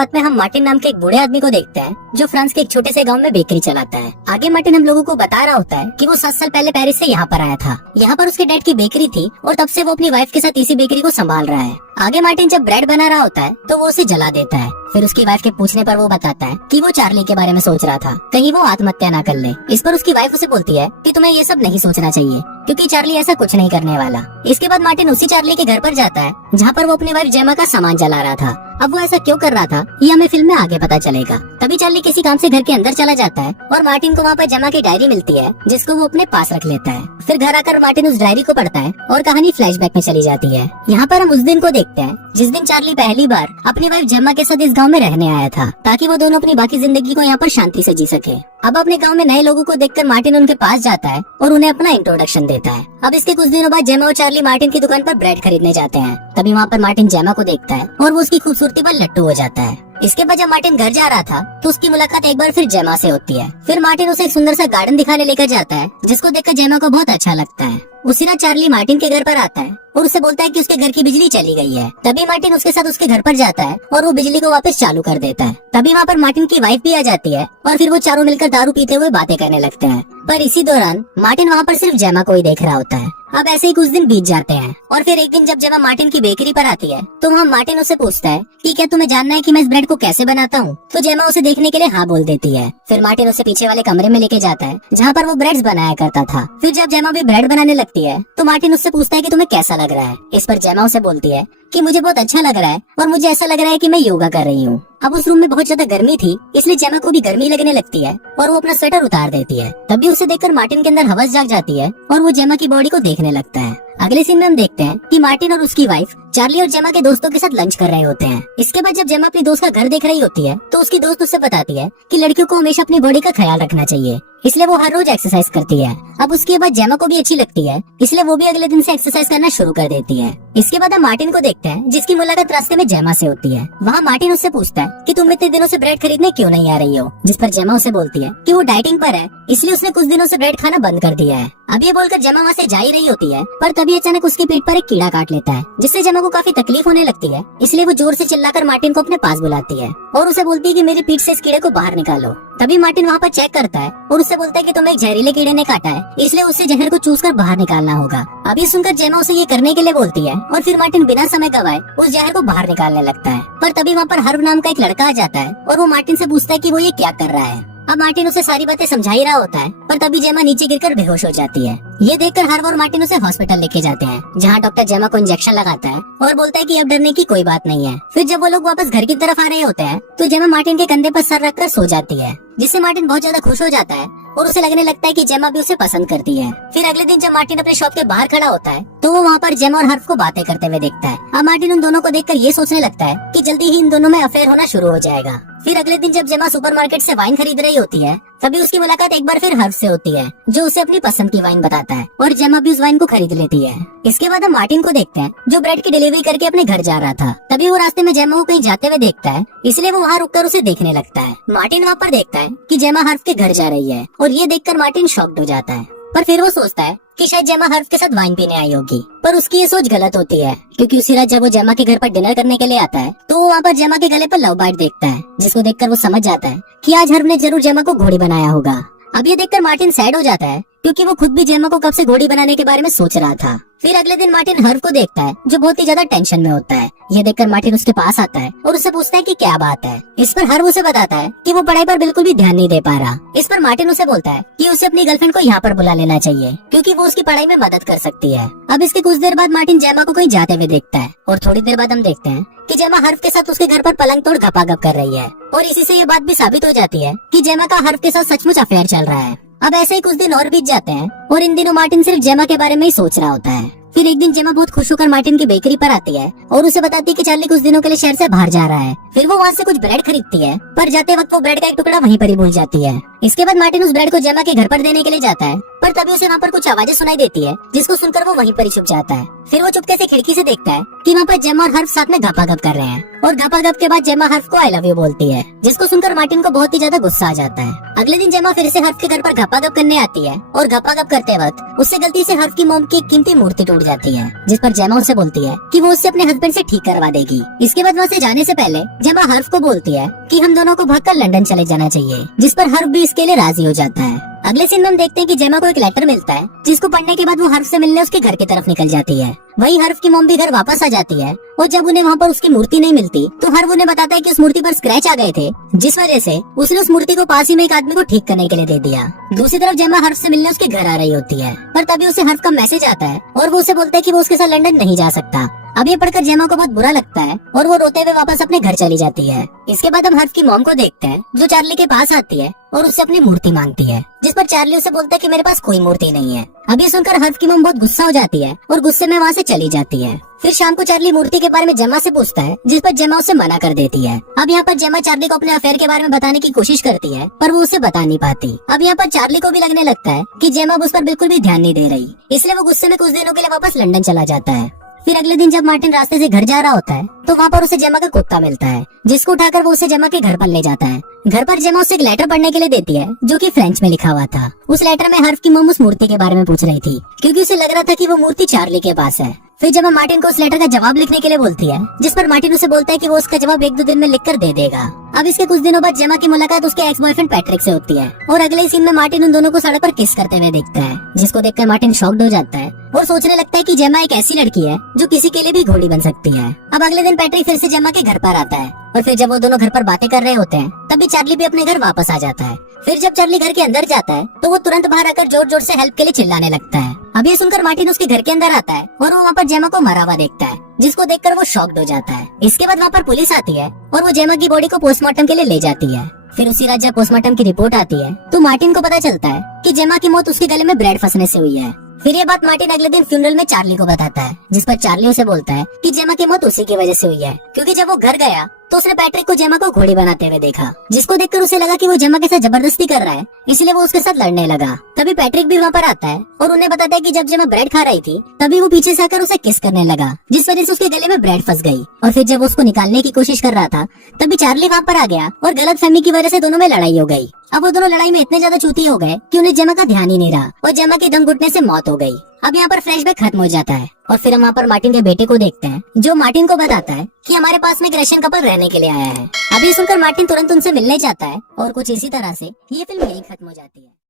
शुरुआत में हम मार्टिन नाम के एक बूढ़े आदमी को देखते हैं जो फ्रांस के एक छोटे से गांव में बेकरी चलाता है। आगे मार्टिन हम लोगों को बता रहा होता है कि वो 7 साल पहले पेरिस से यहाँ पर आया था। यहाँ पर उसके डैड की बेकरी थी और तब से वो अपनी वाइफ के साथ इसी बेकरी को संभाल रहा है। आगे मार्टिन जब ब्रेड बना रहा होता है तो वो उसे जला देता है। फिर उसकी वाइफ के पूछने पर वो बताता है कि वो चार्ली के बारे में सोच रहा था, कहीं वो आत्महत्या ना कर ले। इस पर उसकी वाइफ उसे बोलती है कि तुम्हें ये सब नहीं सोचना चाहिए क्योंकि चार्ली ऐसा कुछ नहीं करने वाला। इसके बाद मार्टिन उसी चार्ली के घर पर जाता है जहाँ पर वो अपनी वाइफ जेमा का सामान जला रहा था। अब वो ऐसा क्यों कर रहा था ये हमें फिल्म में आगे पता चलेगा। तभी चार्ली किसी काम से घर के अंदर चला जाता है और मार्टिन को वहाँ पर जेमा की डायरी मिलती है जिसको वो अपने पास रख लेता है। फिर घर आकर मार्टिन उस डायरी को पढ़ता है और कहानी फ्लैशबैक में चली जाती है। यहाँ पर हम उस दिन को देखते हैं जिस दिन चार्ली पहली बार अपनी वाइफ जेमा के साथ इस गाँव में रहने आया था ताकि वो दोनों अपनी बाकी जिंदगी को यहाँ पर शांति से जी सके। अब अपने गांव में नए लोगों को देखकर मार्टिन उनके पास जाता है और उन्हें अपना इंट्रोडक्शन देता है। अब इसके कुछ दिनों बाद जेमा और चार्ली मार्टिन की दुकान पर ब्रेड खरीदने जाते हैं। तभी वहाँ पर मार्टिन जेमा को देखता है और वो उसकी खूबसूरती पर लट्टू हो जाता है। इसके बाद जब मार्टिन घर जा रहा था तो उसकी मुलाकात एक बार फिर जेमा से होती है। फिर मार्टिन उसे एक सुंदर सा गार्डन दिखाने लेकर जाता है जिसको देखकर जेमा को बहुत अच्छा लगता है। उसी रात चार्ली मार्टिन के घर पर आता है और उसे बोलता है कि उसके घर की बिजली चली गई है। तभी मार्टिन उसके साथ उसके घर पर जाता है और वो बिजली को वापस चालू कर देता है। तभी वहाँ पर मार्टिन की वाइफ भी आ जाती है और फिर वो चारों मिलकर दारू पीते हुए बातें करने लगते हैं। पर इसी दौरान मार्टिन वहाँ पर सिर्फ जेमा को ही देख रहा होता है। अब ऐसे ही कुछ दिन बीत जाते हैं और फिर एक दिन जब जेमा मार्टिन की बेकरी पर आती है तो वहाँ मार्टिन उससे पूछता है कि क्या तुम्हें जानना है कि मैं इस ब्रेड को कैसे बनाता हूँ। तो जेमा उसे देखने के लिए हाँ बोल देती है। फिर मार्टिन उसे पीछे वाले कमरे में लेके जाता है जहाँ पर वो ब्रेड्स बनाया करता था। फिर जब जेमा भी ब्रेड बनाने लगती है तो मार्टिन उससे पूछता है कि तुम्हें कैसा लग रहा है। इस पर जेमा उसे बोलती है कि मुझे बहुत अच्छा लग रहा है और मुझे ऐसा लग रहा है कि मैं योगा कर रही हूँ। अब उस रूम में बहुत ज्यादा गर्मी थी इसलिए जेमा को भी गर्मी लगने लगती है और वो अपना स्वेटर उतार देती है। तभी उसे देखकर मार्टिन के अंदर हवस जाग जाती है और वो जेमा की बॉडी को देखने लगता है। अगले सीन में हम देखते हैं कि मार्टिन और उसकी वाइफ चार्ली और जेमा के दोस्तों के साथ लंच कर रहे होते हैं। इसके बाद जब जेमा अपनी दोस्त का घर देख रही होती है तो उसकी दोस्त उससे बताती है कि लड़कियों को हमेशा अपनी बॉडी का ख्याल रखना चाहिए, इसलिए वो हर रोज एक्सरसाइज करती है। अब उसके बाद जेमा को भी अच्छी लगती है इसलिए वो भी अगले दिन से एक्सरसाइज करना शुरू कर देती है। इसके बाद हम मार्टिन को देखते हैं जिसकी मुलाकात रास्ते में जेमा से होती है। वहाँ मार्टिन उससे पूछता है कि तुम इतने दिनों से ब्रेड खरीदने क्यों नहीं आ रही हो। जिस पर जेमा उसे बोलती है कि वो डाइटिंग पर है इसलिए उसने कुछ दिनों से ब्रेड खाना बंद कर दिया है। अब ये बोलकर जेमा वहाँ से जा ही रही होती है पर तभी अचानक उसकी पीठ पर एक कीड़ा काट लेता है जिससे जेमा को काफी तकलीफ होने लगती है। इसलिए वो जोर से चिल्लाकर मार्टिन को अपने पास बुलाती है और उसे बोलती है कि मेरी पीठ से इस कीड़े को बाहर निकालो। तभी मार्टिन वहाँ पर चेक करता है और उससे बोलता है कि तुम्हें एक जहरीले कीड़े ने काटा है इसलिए उससे जहर को चूस कर बाहर निकालना होगा। अभी सुनकर जेमा उसे ये करने के लिए बोलती है और फिर मार्टिन बिना समय गवाए उस जहर को बाहर निकालने लगता है। पर तभी वहाँ पर हर्व नाम का एक लड़का आ जाता है और वो मार्टिन से पूछता है कि वो ये क्या कर रहा है। अब मार्टिन उसे सारी बातें समझा ही रहा होता है पर तभी जेमा नीचे गिरकर बेहोश हो जाती है। ये देखकर हर्व और मार्टिन उसे हॉस्पिटल लेके जाते हैं जहाँ डॉक्टर जेमा को इंजेक्शन लगाता है और बोलता है कि अब डरने की कोई बात नहीं है। फिर जब वो लोग वापस घर की तरफ आ रहे होते हैं तो जेमा मार्टिन के कंधे पर सर रखकर सो जाती है जिससे मार्टिन बहुत ज्यादा खुश हो जाता है और उसे लगने लगता है कि जेमा भी उसे पसंद करती है। फिर अगले दिन जब मार्टिन अपने शॉप के बाहर खड़ा होता है तो वो वहाँ पर जेमा और हर्फ को बातें करते हुए देखता है। अब मार्टिन उन दोनों को देखकर ये सोचने लगता है कि जल्दी ही इन दोनों में अफेयर होना शुरू हो जाएगा। फिर अगले दिन जब जेमा सुपरमार्केट से वाइन खरीद रही होती है तभी उसकी मुलाकात एक बार फिर हर्फ से होती है जो उसे अपनी पसंद की वाइन बताता है और जेमा भी उस वाइन को खरीद लेती है। इसके बाद हम मार्टिन को देखते हैं जो ब्रेड की डिलीवरी करके अपने घर जा रहा था। तभी वो रास्ते में जेमा को कहीं जाते हुए देखता है इसलिए वो वहाँ रुककर उसे देखने लगता है। मार्टिन वहाँ पर देखता है कि जेमा हर्फ के घर जा रही है और ये देखकर मार्टिन शॉक्ड हो जाता है। पर फिर वो सोचता है कि शायद जेमा हर्फ के साथ वाइन पीने आई होगी पर उसकी ये सोच गलत होती है क्योंकि उसी रात जब वो जेमा के घर पर डिनर करने के लिए आता है तो वो वहाँ पर जेमा के गले पर लव बाइट देखता है जिसको देखकर वो समझ जाता है कि आज हर्फ ने जरूर जेमा को घोड़ी बनाया होगा। अब ये देखकर मार्टिन सैड हो जाता है क्योंकि वो खुद भी जेमा को कब से घोड़ी बनाने के बारे में सोच रहा था। फिर अगले दिन मार्टिन हर्फ को देखता है जो बहुत ही ज्यादा टेंशन में होता है। ये देखकर मार्टिन उसके पास आता है और उससे पूछता है कि क्या बात है। इस पर हर्फ उसे बताता है कि वो पढ़ाई पर बिल्कुल भी ध्यान नहीं दे पा रहा। इस पर मार्टिन उसे बोलता है कि उसे अपनी गर्लफ्रेंड को यहाँ पर बुला लेना चाहिए क्योंकि वो उसकी पढ़ाई में मदद कर सकती है। अब इसके कुछ देर बाद मार्टिन जेमा को कहीं जाते हुए देखता है और थोड़ी देर बाद हम देखते हैं कि जेमा हर्फ के साथ उसके घर पर पलंग तोड़ गपागप कर रही है और इसी से ये बात भी साबित हो जाती है कि जेमा का हर्फ के साथ सचमुच अफेयर चल रहा है। अब ऐसे ही कुछ दिन और बीत जाते हैं और इन दिनों मार्टिन सिर्फ जेमा के बारे में ही सोच रहा होता है। फिर एक दिन जेमा बहुत खुश होकर मार्टिन की बेकरी पर आती है और उसे बताती है कि चार्ली कुछ दिनों के लिए शहर से बाहर जा रहा है। फिर वो वहाँ से कुछ ब्रेड खरीदती है पर जाते वक्त वो ब्रेड का एक टुकड़ा वहीं पर ही भूल जाती है। इसके बाद मार्टिन उस ब्रेड को जेमा के घर पर देने के लिए जाता है पर तभी उसे वहाँ पर कुछ आवाजें सुनाई देती है, जिसको सुनकर वो वहीं पर ही छुप जाता है। फिर वो चुपके से खिड़की से देखता है कि वहाँ पर जेमा और हर्फ साथ में घपाघप कर रहे हैं, और घपाघप के बाद जेमा हर्फ को आई लव यू बोलती है, जिसको सुनकर मार्टिन को बहुत ही ज्यादा गुस्सा आ जाता है। अगले दिन जेमा फिर से हर्फ के घर पर घपाघप करने आती है, और घपाघप करते वक्त उससे गलती से हर्फ की मोम की एक कीमती मूर्ति टूट जाती है, जिस पर जेमा उसे बोलती है कि वो उससे अपने हस्बैंड से ठीक करवा देगी। इसके बाद वहाँ से जाने से पहले जेमा हर्फ को बोलती है कि हम दोनों को भागकर लंदन चले जाना चाहिए, जिस पर हर्फ भी इसके लिए राजी हो जाता है। अगले सीन में हम देखते हैं कि जेमा को एक लेटर मिलता है, जिसको पढ़ने के बाद वो हर्फ से मिलने उसके घर की तरफ निकल जाती है। वही हर्फ की मॉम भी घर वापस आ जाती है, और जब उन्हें वहाँ पर उसकी मूर्ति नहीं मिलती तो हर्फ उन्हें बताता है कि उस मूर्ति पर स्क्रैच आ गए थे, जिस वजह से उसने उस मूर्ति को पास ही में एक आदमी को ठीक करने के लिए दे दिया। दूसरी तरफ जेमा हर्फ से मिलने उसके घर आ रही होती है, पर तभी उसे हर्फ का मैसेज आता है और वो उसे बोलता है कि वो उसके साथ लंदन नहीं जा सकता। अब ये पढ़कर जेमा को बहुत बुरा लगता है और वो रोते हुए वापस अपने घर चली जाती है। इसके बाद हम हर्फ की मॉम को देखते हैं, जो चार्ली के पास आती है और उससे अपनी मूर्ति मांगती है, जिस पर चार्ली उसे बोलता है कि मेरे पास कोई मूर्ति नहीं है। अब ये सुनकर हर्फ की मॉम बहुत गुस्सा हो जाती है और गुस्से में वहाँ से चली जाती है। फिर शाम को चार्ली मूर्ति के बारे में जेमा से पूछता है, जिस पर जेमा उसे मना कर देती है। अब यहाँ पर जेमा चार्ली को अपने अफेयर के बारे में बताने की कोशिश करती है, पर वो उसे बता नहीं पाती। अब यहाँ पर चार्ली को भी लगने लगता है कि जेमा उस पर बिल्कुल भी ध्यान नहीं दे रही, इसलिए वो गुस्से में कुछ दिनों के लिए वापस लंदन चला जाता है। फिर अगले दिन जब मार्टिन रास्ते से घर जा रहा होता है तो वहाँ पर उसे जेमा का कुत्ता मिलता है, जिसको उठाकर वो उसे जेमा के घर पर ले जाता है। घर पर जेमा उसे एक लेटर पढ़ने के लिए देती है, जो कि फ्रेंच में लिखा हुआ था। उस लेटर में हर्फ की मॉम उस मूर्ति के बारे में पूछ रही थी, क्योंकि उसे लग रहा था कि वो मूर्ति चार्ली के पास है। फिर जेमा मार्टिन को उस लेटर का जवाब लिखने के लिए बोलती है, जिस पर मार्टिन उसे बोलता है कि वो उसका जवाब 1-2 दिन में लिखकर दे देगा। अब इसके कुछ दिनों बाद जेमा की मुलाकात उसके एक्स बॉयफ्रेंड पैट्रिक से होती है, और अगले सीन में मार्टिन उन दोनों को सड़क पर किस करते हुए देखता है, जिसको देखकर मार्टिन शॉक्ड हो जाता है और सोचने लगता है कि जेमा एक ऐसी लड़की है जो किसी के लिए भी घोड़ी बन सकती है। अब अगले दिन पैट्रिक फिर से जेमा के घर पर आता है, और फिर जब वो दोनों घर पर बातें कर रहे होते हैं तभी चार्ली भी अपने घर वापस आ जाता है। फिर जब चार्ली घर के अंदर जाता है तो वो तुरंत बाहर आकर जोर जोर से हेल्प के लिए चिल्लाने लगता है। अब ये सुनकर मार्टिन उसके घर के अंदर आता है और वो वहाँ पर जेमा को मरा हुआ देखता है, जिसको देखकर वो शॉक्ड हो जाता है। इसके बाद वहाँ पर पुलिस आती है और वो जेमा की बॉडी को पोस्टमार्टम के लिए ले जाती है। फिर उसी रात जब पोस्टमार्टम की रिपोर्ट आती है तो मार्टिन को पता चलता है कि जेमा की मौत उसके गले में ब्रेड फंसने से हुई है। फिर ये बात मार्टिन अगले दिन फ्यूनरल में चार्ली को बताता है, जिस पर चार्ली उसे बोलता है कि जेमा की मौत उसी की वजह से हुई है, क्योंकि जब वो घर गया तो उसने पैट्रिक को जेमा को घोड़ी बनाते हुए देखा, जिसको देखकर उसे लगा कि वो जेमा के साथ जबरदस्ती कर रहा है, इसलिए वो उसके साथ लड़ने लगा। तभी पैट्रिक भी वहाँ पर आता है और उन्हें बताता है कि जब जेमा ब्रेड खा रही थी तभी वो पीछे से आकर उसे किस करने लगा, जिस वजह से उसके गले में ब्रेड फंस गई। और फिर जब उसको निकालने की कोशिश कर रहा था तभी चार्ली वहाँ पर आ गया और गलतफहमी की वजह से दोनों में लड़ाई हो गई। अब वो दोनों लड़ाई में इतने ज्यादा चूती हो गए कि उन्हें जेमा का ध्यान ही नहीं रहा और जेमा के दम घुटने से मौत हो गई। अब यहाँ पर फ्लैशबैक खत्म हो जाता है और फिर हम वहाँ पर मार्टिन के बेटे को देखते हैं, जो मार्टिन को बताता है कि हमारे पास में एक रशियन कपल रहने के लिए आया है। अभी सुनकर मार्टिन तुरंत उनसे मिलने जाता है और कुछ इसी तरह से ये फिल्म यही खत्म हो जाती है।